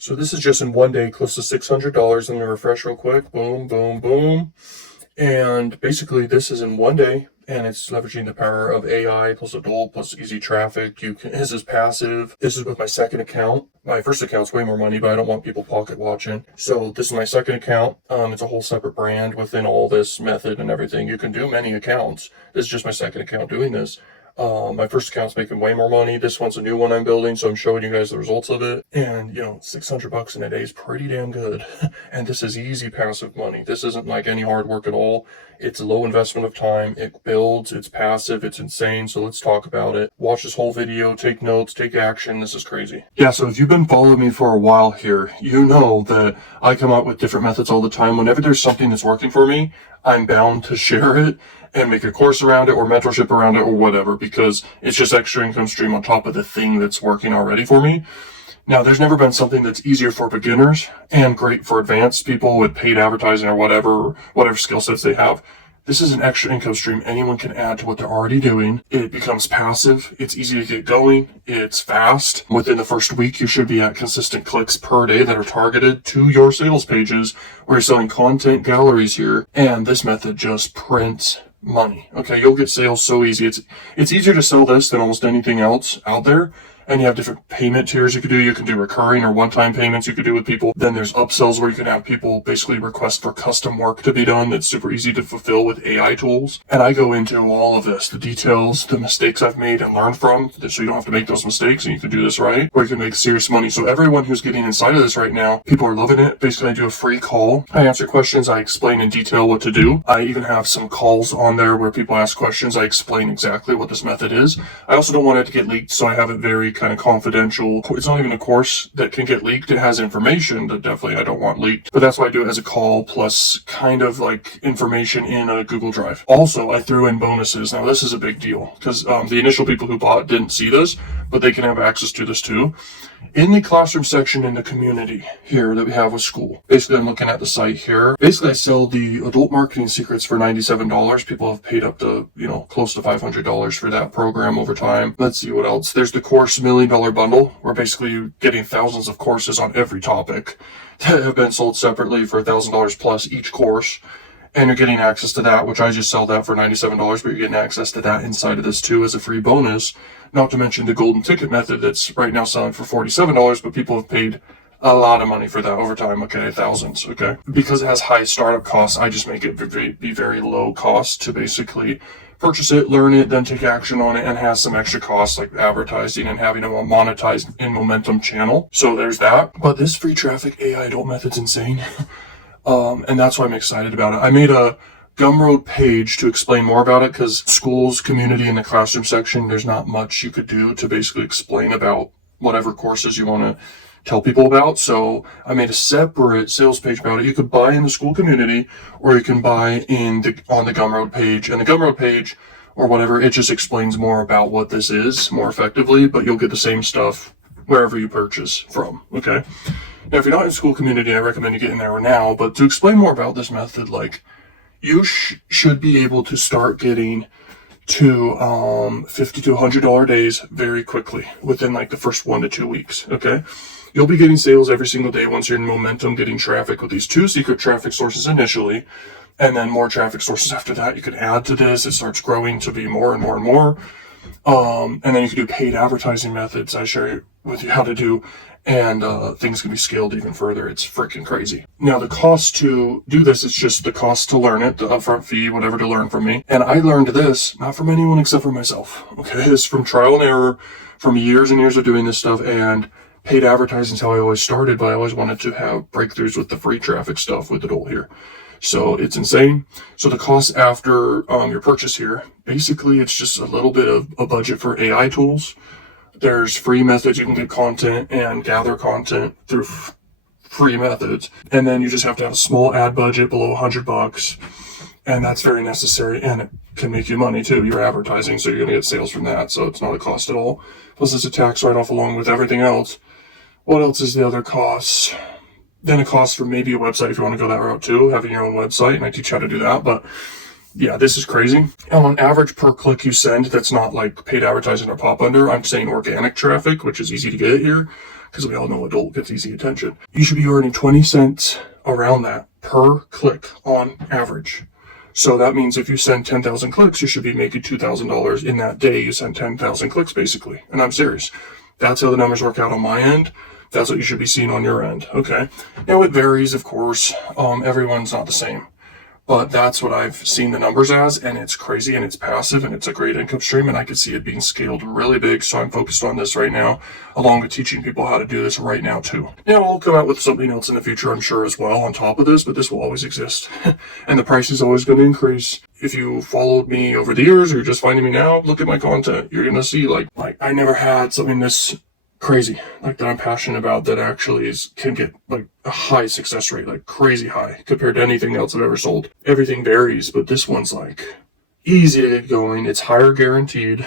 So this is just in one day, close to $600. I'm gonna refresh real quick. Boom, boom, boom. And basically this is in one day, and it's leveraging the power of AI plus Adult plus easy traffic. This is passive. This is with my second account. My first account's way more money, but I don't want people pocket watching. So this is my second account. It's a whole separate brand within all this method and everything. You can do many accounts. This is just my second account doing this. My first account's making way more money. This one's a new one I'm building, so I'm showing you guys the results of it. And, $600 in a day is pretty damn good. And this is easy passive money. This isn't like any hard work at all. It's a low investment of time. It builds, it's passive, it's insane. So let's talk about it. Watch this whole video, take notes, take action. This is crazy. Yeah, so if you've been following me for a while here, you know that I come out with different methods all the time. Whenever there's something that's working for me, I'm bound to share it and make a course around it or mentorship around it or whatever, because it's just extra income stream on top of the thing that's working already for me. Now, there's never been something that's easier for beginners and great for advanced people with paid advertising or whatever skill sets they have. This is an extra income stream anyone can add to what they're already doing. It becomes passive. It's easy to get going. It's fast. Within the first week, you should be at consistent clicks per day that are targeted to your sales pages where you're selling content galleries here. And this method just prints money. Okay, you'll get sales so easy. It's easier to sell this than almost anything else out there. And you have different payment tiers you could do. You can do recurring or one-time payments you could do with people. Then there's upsells where you can have people basically request for custom work to be done that's super easy to fulfill with AI tools. And I go into all of this, the details, the mistakes I've made and learned from, so you don't have to make those mistakes and you can do this right, or you can make serious money. So everyone who's getting inside of this right now, people are loving it. Basically, I do a free call. I answer questions. I explain in detail what to do. I even have some calls on there where people ask questions. I explain exactly what this method is. I also don't want it to get leaked, so I have it very kind of confidential. It's not even a course that can get leaked. It has information that definitely I don't want leaked, but that's why I do it as a call plus kind of like information in a Google Drive. Also, I threw in bonuses. Now this is a big deal because the initial people who bought didn't see this, but they can have access to this too. In the classroom section in the community here that we have with school, basically I'm looking at the site here. Basically I sell the adult marketing secrets for $97. People have paid up to, close to $500 for that program over time. Let's see what else. There's the course $1 million bundle, where basically you're getting thousands of courses on every topic that have been sold separately for $1,000 plus each course. And you're getting access to that, which I just sell that for $97, but you're getting access to that inside of this too as a free bonus. Not to mention the golden ticket method that's right now selling for $47, but people have paid a lot of money for that over time. Okay, thousands. Okay, because it has high startup costs, I just make it be very low cost to basically purchase it, learn it, then take action on it, and has some extra costs like advertising and having a monetized in Momentum channel. So there's that. But this free traffic AI adult method's insane. And that's why I'm excited about it. I made a Gumroad page to explain more about it because schools, community, in the classroom section, there's not much you could do to basically explain about whatever courses you want to tell people about. So I made a separate sales page about it. You could buy in the school community or you can buy on the Gumroad page. And the Gumroad page or whatever, it just explains more about what this is more effectively, but you'll get the same stuff wherever you purchase from. Okay. Now, if you're not in school community, I recommend you get in there now. But to explain more about this method, you should be able to start getting to $50 to $100 days very quickly within the first 1 to 2 weeks. Okay, you'll be getting sales every single day once you're in Momentum, getting traffic with these 2 secret traffic sources initially, and then more traffic sources after that. You can add to this. It starts growing to be more and more and more. And then you can do paid advertising methods. I share with you how to do. And things can be scaled even further. It's freaking crazy. Now, the cost to do this is just the cost to learn it, the upfront fee, whatever to learn from me. And I learned this not from anyone except for myself. Okay, it's from trial and error, from years and years of doing this stuff. And paid advertising is how I always started, but I always wanted to have breakthroughs with the free traffic stuff with Adult here. So it's insane. So the cost after your purchase here, basically it's just a little bit of a budget for AI tools. There's free methods you can get content and gather content through free methods. And then you just have to have a small ad budget below $100. And that's very necessary. And it can make you money too. You're advertising, so you're going to get sales from that. So it's not a cost at all. Plus it's a tax write-off along with everything else. What else is the other costs? Then a cost for maybe a website if you want to go that route too, having your own website. And I teach how to do that. But yeah, this is crazy. And on average per click you send, that's not paid advertising or pop under. I'm saying organic traffic, which is easy to get here, because we all know adult gets easy attention. You should be earning 20 cents around that per click on average. So that means if you send 10,000 clicks, you should be making $2,000 in that day. You send 10,000 clicks, basically. And I'm serious. That's how the numbers work out on my end. That's what you should be seeing on your end. Okay. Now it varies, of course. Everyone's not the same. But that's what I've seen the numbers as, and it's crazy, and it's passive, and it's a great income stream, and I could see it being scaled really big, so I'm focused on this right now, along with teaching people how to do this right now, too. Now, I'll come out with something else in the future, I'm sure, as well, on top of this, but this will always exist, and the price is always going to increase. If you followed me over the years, or you're just finding me now, look at my content. You're going to see, like, I never had something this crazy, like that I'm passionate about, that actually can get like a high success rate, like crazy high compared to anything else I've ever sold. Everything varies, but this one's like easy to get going. It's higher guaranteed.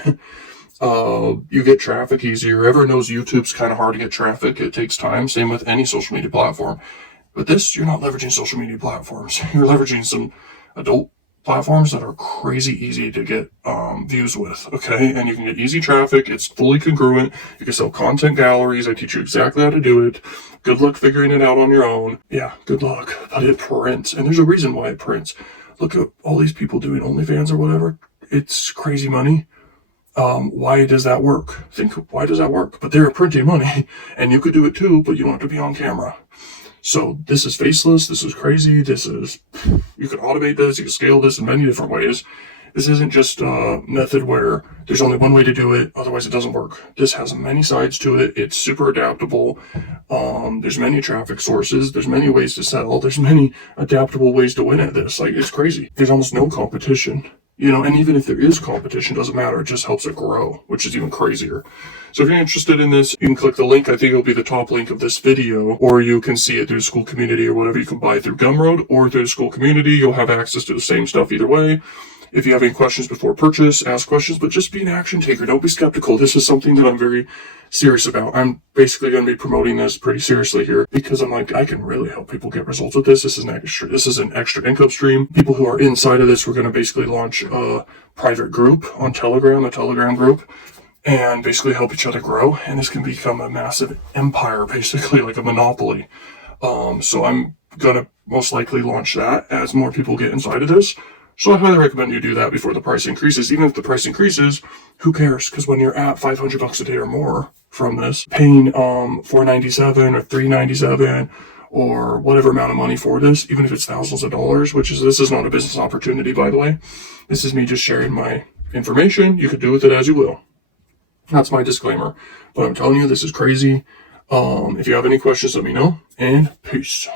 You get traffic easier. Everyone knows YouTube's kind of hard to get traffic. It takes time. Same with any social media platform. But this, you're not leveraging social media platforms. You're leveraging some adult platforms that are crazy easy to get views with, okay? And you can get easy traffic. It's fully congruent. You can sell content galleries. I teach you exactly how to do it. Good luck figuring it out on your own. Yeah, good luck. But it prints. And there's a reason why it prints. Look at all these people doing OnlyFans or whatever. It's crazy money. Why does that work? Why does that work? But they're printing money. And you could do it too, but you don't have to be on camera. So this is faceless, this is crazy, you can automate this, you can scale this in many different ways. This isn't just a method where there's only one way to do it, otherwise it doesn't work. This has many sides to it, it's super adaptable, there's many traffic sources, there's many ways to sell, there's many adaptable ways to win at this. Like, it's crazy. There's almost no competition. And even if there is competition, doesn't matter. It just helps it grow, which is even crazier. So if you're interested in this, you can click the link. I think it'll be the top link of this video, or you can see it through the school community or whatever. You can buy it through Gumroad or through the school community. You'll have access to the same stuff either way. If you have any questions before purchase, ask questions, but just be an action taker. Don't be skeptical. This is something that I'm very serious about. I'm basically going to be promoting this pretty seriously here because I'm like, I can really help people get results with this. This is an extra income stream. People who are inside of this, we're going to basically launch a private group on Telegram, a Telegram group, and basically help each other grow. And this can become a massive empire, basically like a monopoly. So I'm going to most likely launch that as more people get inside of this. So I highly recommend you do that before the price increases. Even if the price increases, who cares? Because when you're at $500 a day or more from this, paying $497 or $397 or whatever amount of money for this, even if it's thousands of dollars, this is not a business opportunity, by the way. This is me just sharing my information. You could do with it as you will. That's my disclaimer. But I'm telling you, this is crazy. If you have any questions, let me know. And peace.